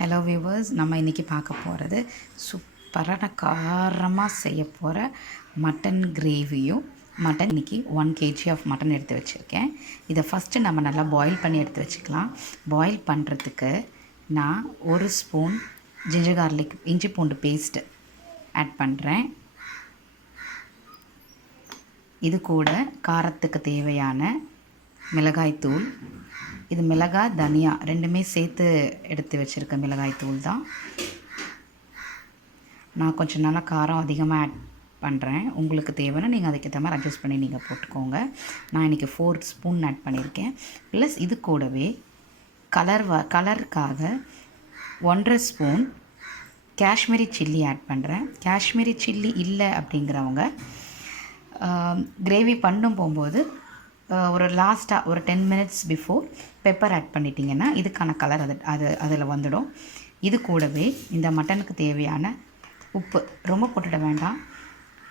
Hello viewers, நம்ம இன்றைக்கி பார்க்க போகிறது சூப்பரான காரமாக செய்ய போகிற மட்டன் கிரேவியும் மட்டன். இன்றைக்கி 1 kg ஆஃப் மட்டன் எடுத்து வச்சுருக்கேன். இதை ஃபஸ்ட்டு நம்ம நல்லா பாயில் பண்ணி எடுத்து வச்சுக்கலாம். பாயில் பண்ணுறதுக்கு நான் 1 ஸ்பூன் ஜிஞ்சர் கார்லிக் இஞ்சி பூண்டு பேஸ்ட்டு ஆட் பண்ணுறேன். இது கூட காரத்துக்கு தேவையான மிளகாய்த்தூள். இது மிளகாய் தனியா ரெண்டுமே சேர்த்து எடுத்து வச்சுருக்க மிளகாய் தூள் தான். நான் கொஞ்சம் நல்லா காரம் அதிகமாக ஆட் பண்ணுறேன். உங்களுக்கு தேவைன்னா நீங்கள் அதுக்கேற்ற மாதிரி அட்ஜஸ்ட் பண்ணி நீங்கள் போட்டுக்கோங்க. நான் இன்றைக்கி 4 ஸ்பூன் ஆட் பண்ணியிருக்கேன். ப்ளஸ் இது கூடவே கலருக்காக 1.5 ஸ்பூன் காஷ்மீரி சில்லி ஆட் பண்ணுறேன். காஷ்மீரி சில்லி இல்லை அப்படிங்கிறவங்க கிரேவி பண்ணும் போகும்போது ஒரு லாஸ்ட்டாக ஒரு 10 minutes பிஃபோர் பெப்பர் ஆட் பண்ணிட்டீங்கன்னா இதுக்கான கலர் அதில் வந்துடும். இது கூடவே இந்த மட்டனுக்கு தேவையான உப்பு ரொம்ப போட்டுட வேண்டாம்.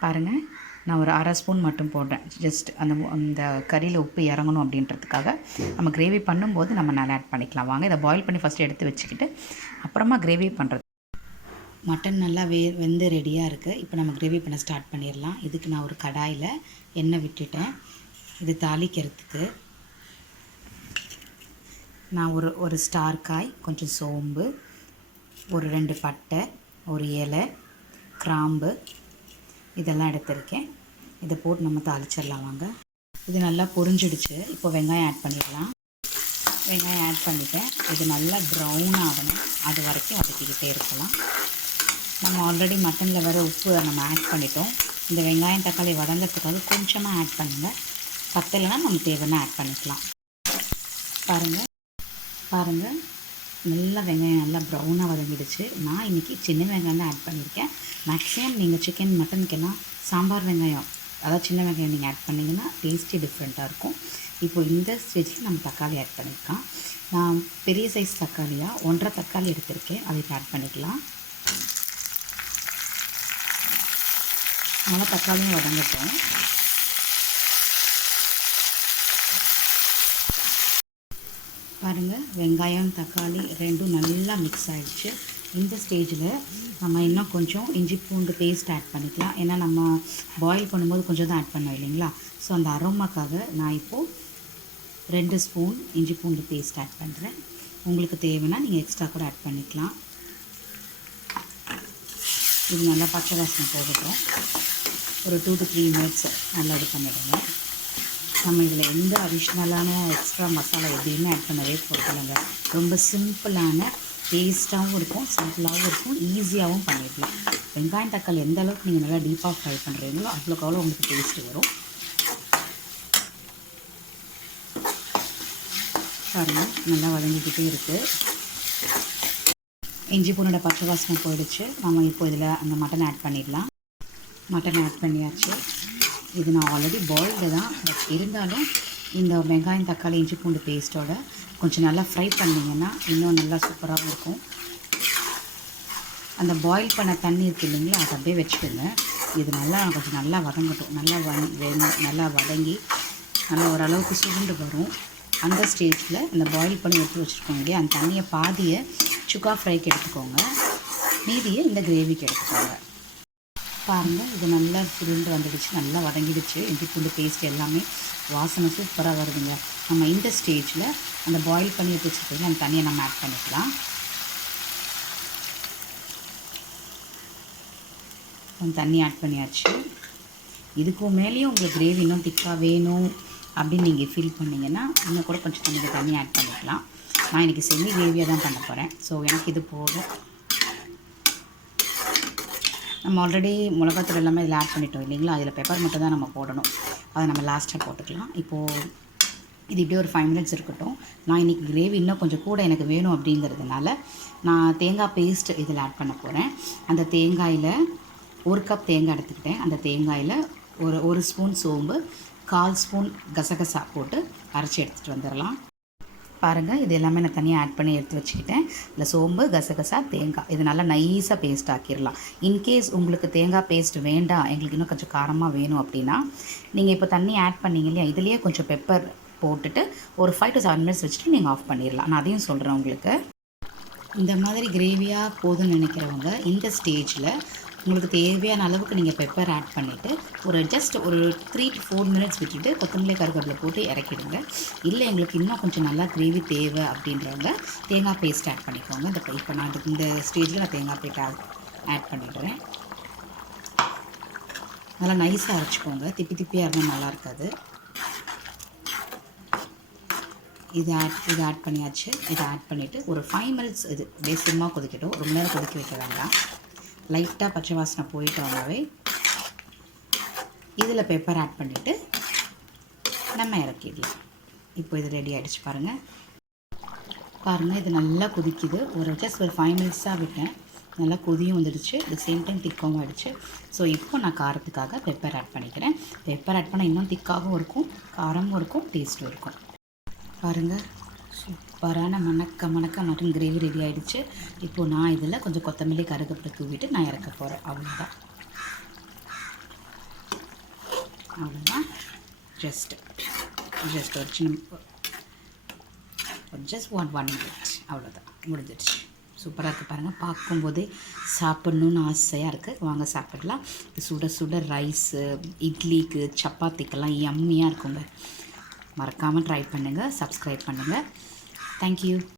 பாருங்கள், நான் ஒரு 1/2 ஸ்பூன் மட்டும் போடுறேன். ஜஸ்ட் அந்த கறியில் உப்பு இறங்கணும் அப்படின்றதுக்காக. நம்ம கிரேவி பண்ணும்போது நம்ம நல்லா ஆட் பண்ணிக்கலாம். வாங்க இதை பாயில் பண்ணி ஃபஸ்ட்டு எடுத்து வச்சுக்கிட்டு அப்புறமா கிரேவி பண்ணுறது. மட்டன் நல்லா வெந்து ரெடியாக இருக்குது. இப்போ நம்ம கிரேவி பண்ண ஸ்டார்ட் பண்ணிடலாம். இதுக்கு நான் ஒரு கடாயில் எண்ணெய் விட்டுட்டேன். இது தாளிக்கிறதுக்கு நான் ஒரு ஸ்டார் காய், கொஞ்சம் சோம்பு, ஒரு 2 பட்டை, ஒரு இலை, கிராம்பு இதெல்லாம் எடுத்திருக்கேன். இதை போட்டு நம்ம தாளிச்சிடலாம். வாங்க. இது நல்லா பொரிஞ்சிடுச்சு. இப்போ வெங்காயம் ஆட் பண்ணிடலாம். வெங்காயம் ஆட் பண்ணிவிட்டேன். இது நல்லா ப்ரௌன் ஆகணும், அது வரைக்கும் வதக்கிக்கிட்டே இருக்கலாம். நம்ம ஆல்ரெடி மட்டனில் வர உப்பு நம்ம ஆட் பண்ணிட்டோம். இந்த வெங்காயம் தக்காளி வதங்கிறதுக்காக கொஞ்சமாக ஆட் பண்ணுங்கள். பத்தலைன்னா நம்ம தேவைன்னா ஆட் பண்ணிக்கலாம். பாருங்கள் நல்லா வெங்காயம் நல்லா ப்ரௌனாக வதங்கிடுச்சு. நான் இன்றைக்கி சின்ன வெங்காயம் தான் ஆட் பண்ணியிருக்கேன். மேக்ஸிமம் நீங்கள் சிக்கன் மட்டனுக்கெல்லாம் சாம்பார் வெங்காயம், அதாவது சின்ன வெங்காயம் நீங்கள் ஆட் பண்ணிங்கன்னா டேஸ்ட்டே டிஃப்ரெண்ட்டாக இருக்கும். இப்போ இந்த ஸ்டேஜில் நம்ம தக்காளி ஆட் பண்ணிக்கலாம். நான் பெரிய சைஸ் தக்காளியாக 1.5 தக்காளி எடுத்திருக்கேன். அதை ஆட் பண்ணிக்கலாம். நல்லா தக்காளியும் வதங்கட்டும். பாருங்கள், வெங்காயம் தக்காளி ரெண்டும் நல்லா மிக்ஸ் ஆகிடுச்சு. இந்த ஸ்டேஜில் நம்ம இன்னும் கொஞ்சம் இஞ்சி பூண்டு பேஸ்ட் ஆட் பண்ணிக்கலாம். ஏன்னா நம்ம பாயில் பண்ணும்போது கொஞ்சம் தான் ஆட் பண்ணோம் இல்லைங்களா. ஸோ அந்த அரோமாக்காக நான் இப்போது 2 ஸ்பூன் இஞ்சி பூண்டு பேஸ்ட் ஆட் பண்ணுறேன். உங்களுக்கு தேவைன்னா நீங்கள் எக்ஸ்ட்ரா கூட ஆட் பண்ணிக்கலாம். இது நல்லா பச்சை வாசனை போகட்டும். ஒரு 2 to 3 minutes நல்லா இது பண்ணிவிடுங்க. நம்ம இதில் எந்த அடிஷ்னலான எக்ஸ்ட்ரா மசாலா எதையுமே ஆட் பண்ணவே போகிறதில்லைங்க. ரொம்ப சிம்பிளான, டேஸ்ட்டாகவும் இருக்கும், சிம்பிளாகவும் இருக்கும், ஈஸியாகவும் பண்ணிடலாம். வெங்காயம் தக்காளி எந்த அளவுக்கு நீங்கள் நல்லா டீப்பாக ஃப்ரை பண்ணுறீங்களோ அவ்வளோக்கு அவ்வளோ உங்களுக்கு டேஸ்ட்டு வரும். பாருங்கள், நல்லா வதங்கிக்கிட்டே இருக்குது. இஞ்சி பூண்டோட பச்சை வாசனை போயிடுச்சு. நம்ம இப்போ இதில் அந்த மட்டன் ஆட் பண்ணிடலாம். மட்டன் ஆட் பண்ணியாச்சு. இது நான் ஆல்ரெடி பாயில்டு தான், பட் இருந்தாலும் இந்த வெங்காயம் தக்காளி இஞ்சி பூண்டு பேஸ்ட்டோட கொஞ்சம் நல்லா ஃப்ரை பண்ணிங்கன்னா இன்னும் நல்லா சூப்பராகவும் இருக்கும். அந்த பாயில் பண்ண தண்ணி இருக்குது இல்லைங்களா, அதை அப்படியே வச்சுக்கோங்க. இது நல்லா கொஞ்சம் நல்லா வதங்கட்டும். நல்லா வதங்கி நல்லா ஓரளவுக்கு சுருண்டு வரும். அந்த ஸ்டேஜில் அந்த பாயில் பண்ணி எடுத்து வச்சுருக்கோங்க இல்லையா, அந்த தண்ணியை பாதியை சுக்கா ஃப்ரைக்கு எடுத்துக்கோங்க, மீதியை இந்த கிரேவிக்கு எடுத்துக்கோங்க. பாருங்கள், இது நல்லா சுருண்டு வந்துடுச்சு, நல்லா வதங்கிடுச்சு. இஞ்சி பூண்டு பேஸ்ட் எல்லாமே வாசனை சூப்பராக வருதுங்க. நம்ம இந்த ஸ்டேஜில் அந்த பாயில் பண்ணி எடுத்து வச்சுருக்கோங்க அந்த தண்ணியை நம்ம ஆட் பண்ணிக்கலாம். தண்ணி ஆட் பண்ணியாச்சு. இதுக்கும் மேலேயும் உங்களுக்கு கிரேவி இன்னும் திக்காக வேணும் அப்படின்னு நீங்கள் ஃபீல் பண்ணிங்கன்னா இன்னும் கூட கொஞ்சம் தண்ணி ஆட் பண்ணிக்கலாம். நான் இன்றைக்கி செமி கிரேவியாக தான் பண்ண போகிறேன். ஸோ எனக்கு இது போதும். நம்ம ஆல்ரெடி மிளகாத்தூள் எல்லாமே இதில் ஆட் பண்ணிட்டோம் இல்லைங்களா. அதில் பெப்பர் மட்டும் தான் நம்ம போடணும். அதை நம்ம லாஸ்ட்டாக போட்டுக்கலாம். இப்போது இது இப்படியே ஒரு 5 minutes இருக்கட்டும். நான் இன்றைக்கி கிரேவி இன்னும் கொஞ்சம் கூட எனக்கு வேணும் அப்படிங்கிறதுனால நான் தேங்காய் பேஸ்ட் இதில் ஆட் பண்ண போகிறேன். அந்த தேங்காயில் 1 கப் தேங்காய் எடுத்துக்கிட்டேன். அந்த தேங்காயில் ஒரு ஸ்பூன் சோம்பு, 1/4 ஸ்பூன் கசகசா போட்டு அரைச்சி எடுத்துகிட்டு வந்துடலாம். பாருங்கள், இது எல்லாமே நான் தனியாக ஆட் பண்ணி எடுத்து வச்சுக்கிட்டேன். இல்லை சோம்பு, கசகசா, தேங்காய் இது நல்லா நைஸாக பேஸ்ட் ஆக்கிடலாம். இன்கேஸ் உங்களுக்கு தேங்காய் பேஸ்ட் வேண்டாம், எங்களுக்கு இன்னும் கொஞ்சம் காரமாக வேணும் அப்படின்னா நீங்கள் இப்போ தண்ணி ஆட் பண்ணிங்க இல்லையா, இதுலேயே கொஞ்சம் பெப்பர் போட்டுட்டு ஒரு 5 to 7 minutes வச்சுட்டு நீங்கள் ஆஃப் பண்ணிடலாம். நான் அதையும் சொல்கிறேன் உங்களுக்கு. இந்த மாதிரி கிரேவியாக போதும்னு நினைக்கிறவங்க இந்த ஸ்டேஜில் உங்களுக்கு தேவையான அளவுக்கு நீங்கள் பெப்பர் ஆட் பண்ணிவிட்டு ஒரு 3 to 4 மினிட்ஸ் விட்டுட்டு கொத்தமல்லி கருவேப்பிலை போட்டு இறக்கிடுங்க. இல்லை எங்களுக்கு இன்னும் கொஞ்சம் நல்லா கிரேவி தேவை அப்படின்றவங்க தேங்காய் பேஸ்ட் ஆட் பண்ணிக்கோங்க. இப்போ நான் இந்த ஸ்டேஜில் நான் தேங்காய் பேஸ்ட் ஆட் பண்ணிடுறேன். நல்லா நைஸாக அரைச்சிக்கோங்க. திப்பியாக இருந்தால் நல்லா இருக்காது. இது ஆட் பண்ணியாச்சு. இதை ஆட் பண்ணிவிட்டு ஒரு 5 மினிட்ஸ் இது பேசியமாக கொதிக்கட்டும். ரொம்ப நேரம் கொதிக்க வைக்க வேண்டாம். லைட்டாக பச்சை வாசனை போயிட்டோம்னாவே இதில் பெப்பர் ஆட் பண்ணிவிட்டு நம்ம இறக்கிடலாம். இப்போ இது ரெடி ஆகிடுச்சு பாருங்கள். இது நல்லா கொதிக்குது. ஜஸ்ட் ஒரு 5 மினிட்ஸாக விட்டேன். நல்லா கொதியும் வந்துடுச்சு. அட் சேம் டைம் திக்காகவும் ஆகிடுச்சு. ஸோ இப்போ நான் காரத்துக்காக பெப்பர் ஆட் பண்ணிக்கிறேன். பெப்பர் ஆட் பண்ணால் இன்னும் திக்காகவும் இருக்கும், காரமும் இருக்கும், டேஸ்ட்டும் இருக்கும். பாருங்கள், சூப்பரான மணக்க மட்டன் கிரேவி ரெடி ஆகிடுச்சு. இப்போது நான் இதில் கொஞ்சம் கொத்தமல்லி கருவேப்பிலை தூவிட்டு நான் இறக்க போகிறேன். அவ்வளோதான். ஜஸ்ட் ஒரு சின்ன ஜஸ்ட் 1 மினிட் அவ்வளோதான், முடிஞ்சிடுச்சு. சூப்பராக இருக்குது பாருங்கள். பார்க்கும்போதே சாப்பிட்ணுன்னு ஆசையாக இருக்குது. வாங்க சாப்பிடலாம். சுட சுட ரைஸு, இட்லிக்கு, சப்பாத்திக்கெல்லாம் யம்மியாக இருக்குங்க. மறக்காமல் ட்ரை பண்ணுங்கள், சப்ஸ்கிரைப் பண்ணுங்கள். தேங்க்யூ.